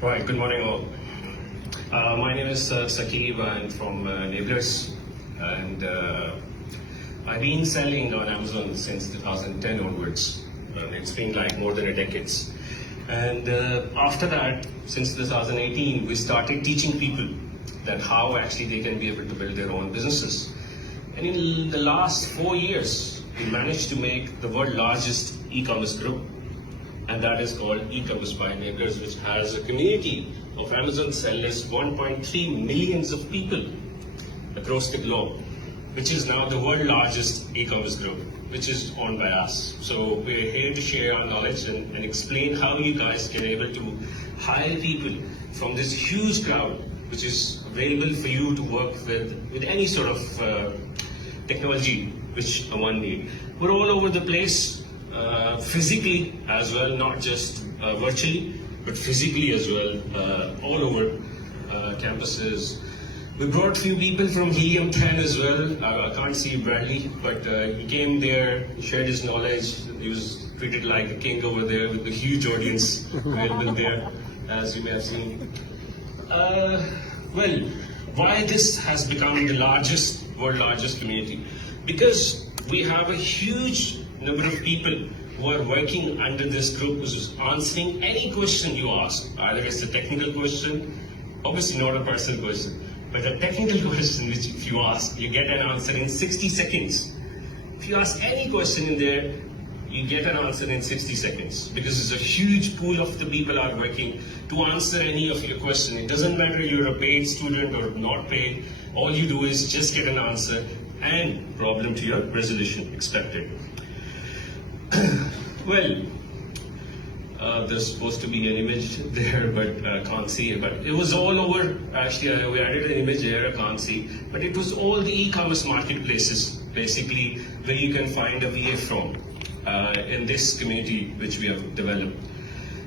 Right, good morning all. My name is Saqib. I'm from Enablers, and I've been selling on Amazon since 2010 onwards. It's been like more than a decade. And after that, since 2018, we started teaching people that how actually they can be able to build their own businesses. And in the last 4 years, we managed to make the world's largest e-commerce group, and that is called eCommerce by Enablers, which has a community of Amazon sellers, 1.3 millions of people across the globe, which is now the world's largest e-commerce group, which is owned by us. So we're here to share our knowledge and explain how you guys can able to hire people from this huge crowd, which is available for you to work with any sort of technology which one need. We're all over the place, physically as well, not just virtually, but physically as well, all over campuses. We brought a few people from Helium 10 as well. I can't see Bradley, but he came there, shared his knowledge. He was treated like a king over there with a huge audience available there, as you may have seen. Well, why this has become the world largest community? Because we have a huge number of people who are working under this group, who's answering any question you ask. Either it's a technical question, obviously not a personal question, but a technical question which if you ask, you get an answer in 60 seconds. If you ask any question in there, you get an answer in 60 seconds, because it's a huge pool of the people are working to answer any of your question. It doesn't matter you're a paid student or not paid, all you do is just get an answer and problem to your resolution expected. Well, there's supposed to be an image there, but I can't see it. But it was all over. Actually, we added an image there, I can't see. But it was all the e-commerce marketplaces, basically, where you can find a VA from in this community which we have developed.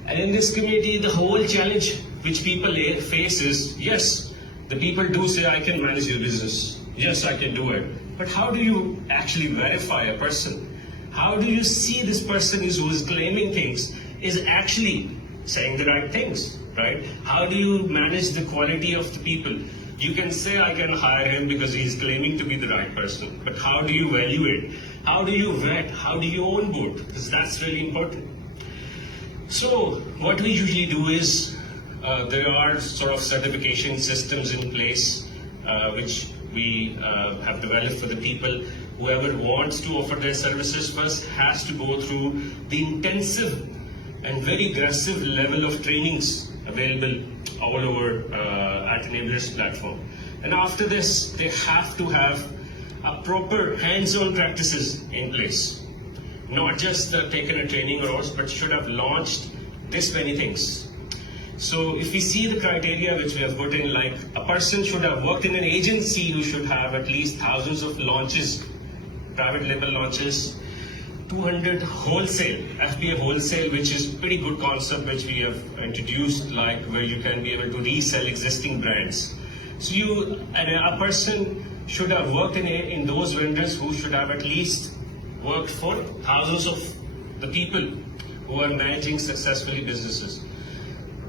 And in this community, the whole challenge which people face is, yes, the people do say, I can manage your business. Yes, I can do it. But how do you actually verify a person? How do you see this person who is claiming things is actually saying the right things, right? How do you manage the quality of the people? You can say, I can hire him because he's claiming to be the right person. But how do you evaluate? How do you vet? How do you onboard? Because that's really important. So what we usually do is, there are sort of certification systems in place, which we have developed for the people. Whoever wants to offer their services first has to go through the intensive and very aggressive level of trainings available all over at Enablers platform. And after this, they have to have a proper hands-on practices in place. Not just taken a training or else, but should have launched this many things. So if we see the criteria which we have put in, like a person should have worked in an agency who should have at least thousands of launches, private label launches, 200 wholesale, FBA wholesale, which is pretty good concept which we have introduced, like where you can be able to resell existing brands. So a person should have worked in those vendors who should have at least worked for thousands of the people who are managing successfully businesses.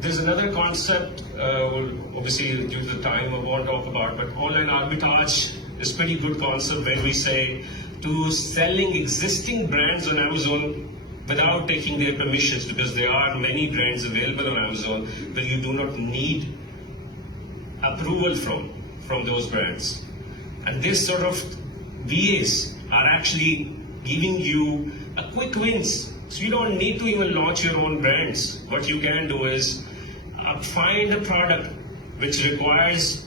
There's another concept, obviously due to the time I won't talk about, but online arbitrage is pretty good concept when we say to selling existing brands on Amazon without taking their permissions, because there are many brands available on Amazon where you do not need approval from those brands. And this sort of VAs are actually giving you a quick wins. So you don't need to even launch your own brands. What you can do is find a product which requires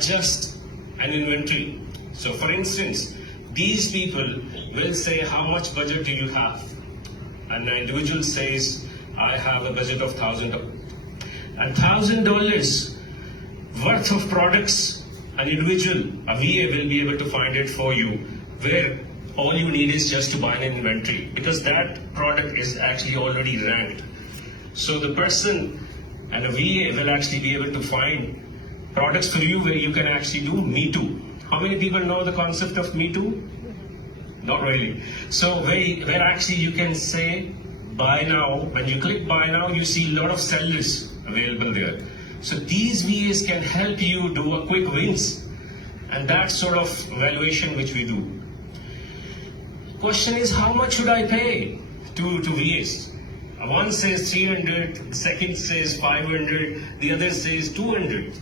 just an inventory. So for instance, these people will say, how much budget do you have? And the individual says, I have a budget of $1,000. And $1,000 worth of products, an individual, a VA will be able to find it for you, where all you need is just to buy an inventory, because that product is actually already ranked. So the person and a VA will actually be able to find products for you where you can actually do Me Too. How many people know the concept of Me Too? Not really. So where actually you can say, buy now. When you click buy now, you see a lot of sellers available there. So these VAs can help you do a quick wins, and that sort of valuation which we do. Question is, how much should I pay to VAs? One says 300, the second says 500, the other says 200.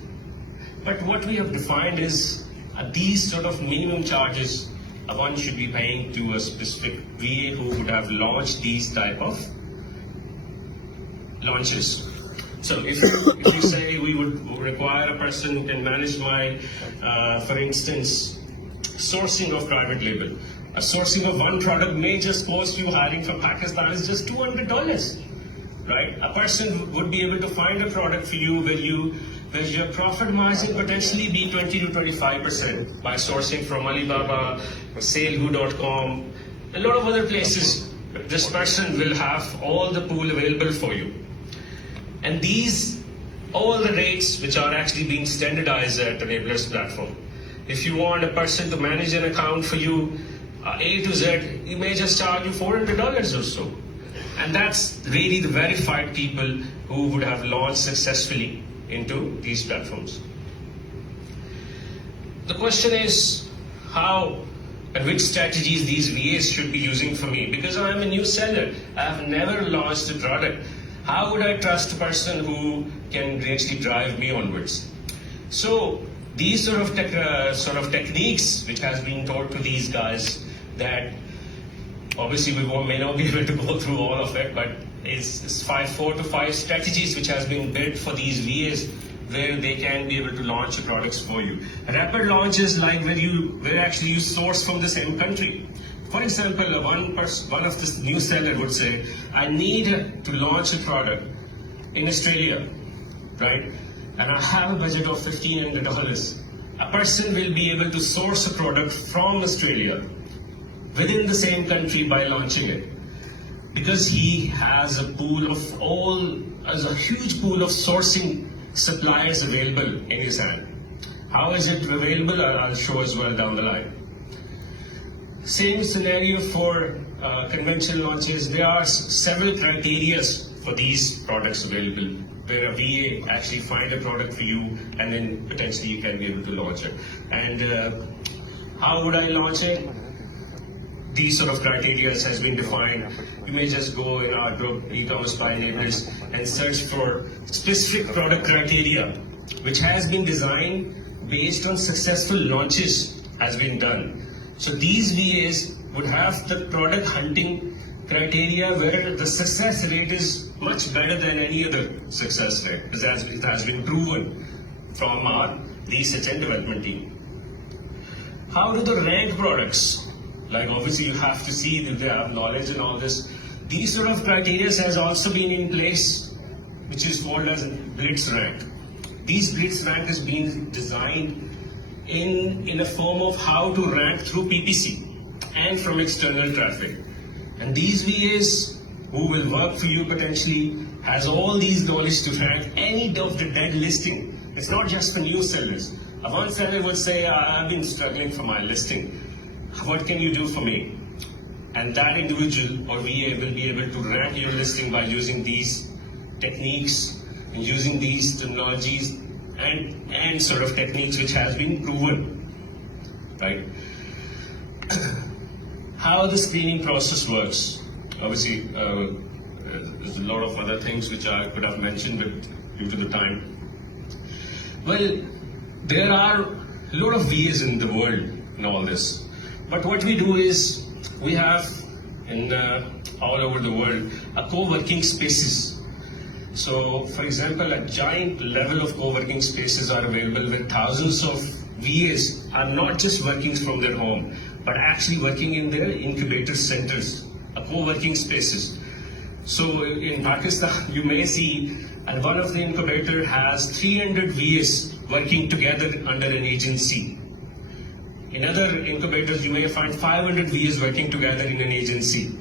But what we have defined is these sort of minimum charges one should be paying to a specific VA who would have launched these type of launches. So if you say we would require a person who can manage my, for instance, sourcing of private label. A sourcing of one product may just cost you hiring from Pakistan is just $200, right? A person would be able to find a product for you where your profit margin potentially be 20 to 25% by sourcing from Alibaba, Salehu.com, a lot of other places. This person will have all the pool available for you. And all the rates which are actually being standardized at Enablers platform. If you want a person to manage an account for you, A to Z, he may just charge you $400 or so. And that's really the verified people who would have launched successfully into these platforms. The question is how and which strategies these VAs should be using for me. Because I'm a new seller, I have never launched a product. How would I trust a person who can actually drive me onwards? So these sort of techniques which has been taught to these guys, that obviously we may not be able to go through all of it, but it's 4 to 5 strategies which has been built for these VAs where they can be able to launch your products for you. Rapid launch is like where actually you source from the same country. For example, one of this new seller would say, I need to launch a product in Australia, right? And I have a budget of $1,500. A person will be able to source a product from Australia within the same country by launching it, because he has a huge pool of sourcing suppliers available in his hand. How is it available? I'll show as well down the line. Same scenario for conventional launches. There are several criteria for these products available, where a VA actually find a product for you and then potentially you can be able to launch it. And how would I launch it? These sort of criteria has been defined. You may just go in our group, eCommerce by Enablers, and search for specific product criteria, which has been designed based on successful launches has been done. So these VAs would have the product hunting criteria where the success rate is much better than any other success rate. It has been proven from our research and development team. How do the ranked products? Like obviously you have to see that they have knowledge and all this. These sort of criteria has also been in place, which is called as Blitz rank. These Blitz rank is being designed in a form of how to rank through PPC and from external traffic. And these VAs who will work for you potentially has all these knowledge to rank any of the dead listing. It's not just for new sellers. One seller would say, I've been struggling for my listing. What can you do for me? And that individual or VA will be able to rank your listing by using these techniques and using these terminologies and sort of techniques which has been proven, right? How the screening process works. Obviously, there's a lot of other things which I could have mentioned, but due to the time. Well, there are a lot of VAs in the world in all this. But what we do is, we have all over the world co-working spaces. So, for example, a giant level of co-working spaces are available where thousands of VAs are not just working from their home, but actually working in their incubator centers, co-working spaces. So in Pakistan, you may see, and one of the incubator has 300 VAs working together under an agency. In other incubators, you may find 500 VAs working together in an agency.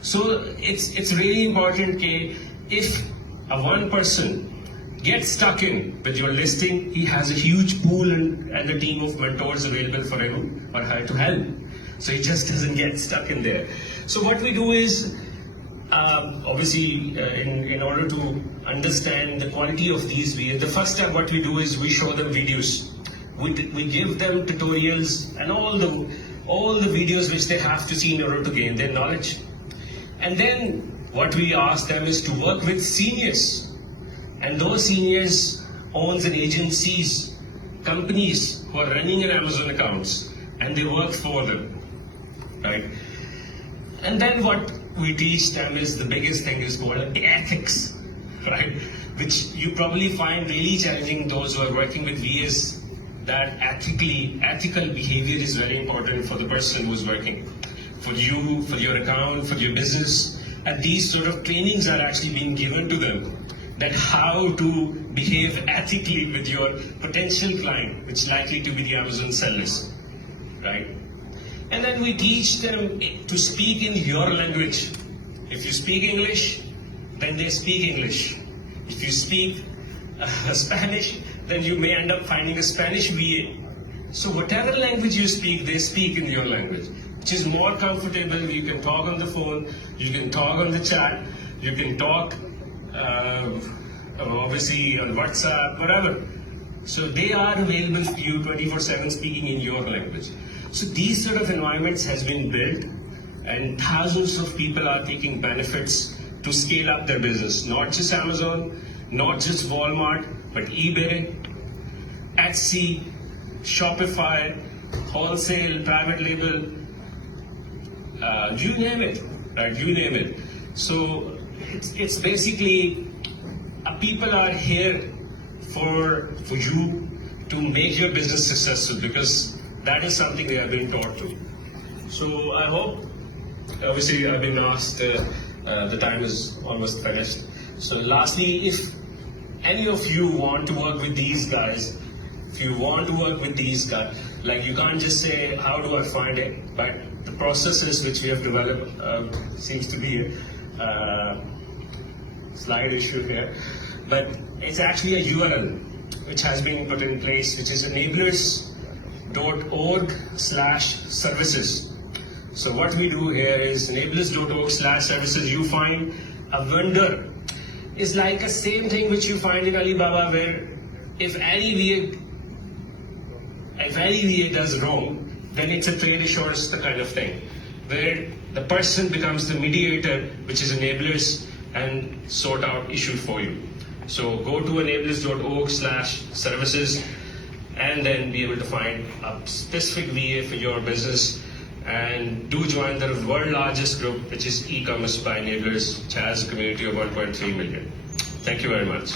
So it's really important that if one person gets stuck in with your listing, he has a huge pool and a team of mentors available for him or her to help. So he just doesn't get stuck in there. So what we do is, Obviously, in order to understand the quality of these videos, the first step what we do is we show them videos. We give them tutorials and all the videos which they have to see in order to gain their knowledge. And then what we ask them is to work with seniors. And those seniors owns an agencies, companies who are running an Amazon accounts, and they work for them, right? And then what we teach them is the biggest thing is called the ethics, right? Which you probably find really challenging, those who are working with VAs, that ethical behavior is very important for the person who is working, for you, for your account, for your business. And these sort of trainings are actually being given to them, that how to behave ethically with your potential client, which is likely to be the Amazon sellers, right? And then we teach them to speak in your language. If you speak English, then they speak English. If you speak Spanish, then you may end up finding a Spanish VA. So whatever language you speak, they speak in your language, which is more comfortable. You can talk on the phone, you can talk on the chat, you can talk obviously on WhatsApp, whatever. So they are available for you 24/7 speaking in your language. So these sort of environments has been built, and thousands of people are taking benefits to scale up their business. Not just Amazon, not just Walmart, but eBay, Etsy, Shopify, wholesale, private label, you name it, right? You name it. So it's basically people are here for you to make your business successful, because that is something they have been taught to. So I hope, obviously I've been asked, the time is almost finished. So lastly, if any of you want to work with these guys, like you can't just say, how do I find it? But the processes which we have developed seems to be a slide issue here. But it's actually a URL which has been put in place, which is enablers.org/services. So what we do here is enablers.org/services. You find a vendor. It's like the same thing which you find in Alibaba, where if any VA does wrong, then it's a trade assurance kind of thing, where the person becomes the mediator, which is enablers, and sort out issue for you. So go to enablers.org/services and then be able to find a specific VA for your business, and do join the world largest group, which is eCommerce by Enablers, which has a community of 1.3 million. Thank you very much.